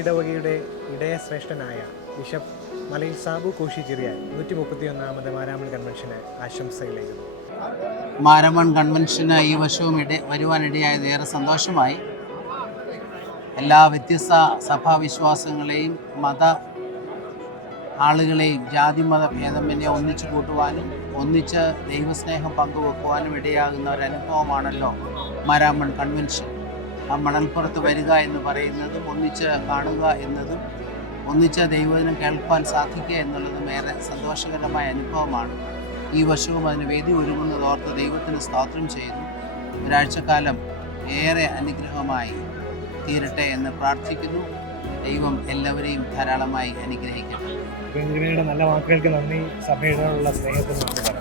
ഇടവകയുടെ ഇടയശ്രേഷ്ഠനായ ബിഷപ്പ് മലയിൽ സാബു കോശി ചെറിയാൻ 131ാമത് മാരാമൺ കൺവെൻഷന് ആശംസകളേകുന്നു. മാരാമൺ കൺവെൻഷന് ഈ വർഷവും വരുവാനിടയായത് ഏറെ സന്തോഷമായി. എല്ലാ വ്യത്യസ്ത സഭാവിശ്വാസങ്ങളെയും ആളുകളെയും ജാതിമത ഭേദമന്യേ ഒന്നിച്ചു കൂട്ടുവാനും ഒന്നിച്ച് ദൈവസ്നേഹം പങ്കുവെക്കുവാനും ഇടയാകുന്ന ഒരനുഭവമാണല്ലോ മാരാമൺ കൺവെൻഷൻ. ആ മണൽപ്പുറത്ത് വരിക എന്ന് പറയുന്നതും ഒന്നിച്ച് കാണുക എന്നതും ഒന്നിച്ച് ദൈവദിനം കേൾക്കാൻ സാധിക്കുക എന്നുള്ളതും ഏറെ സന്തോഷകരമായ അനുഭവമാണ്. ഈ വർഷവും അതിന് വേദി ഒരുങ്ങുന്നതോർത്ത് ദൈവത്തിന് സ്തോത്രം ചെയ്യുന്നു. ഒരാഴ്ചക്കാലം ഏറെ അനുഗ്രഹമായി തീരട്ടെ എന്ന് പ്രാർത്ഥിക്കുന്നു. ദൈവം എല്ലാവരെയും ധാരാളമായി അനുഗ്രഹിക്കട്ടെ. നല്ല വാക്കുകൾക്ക് നന്ദി. സഭയോടുള്ള സ്നേഹത്തിന് നന്ദി.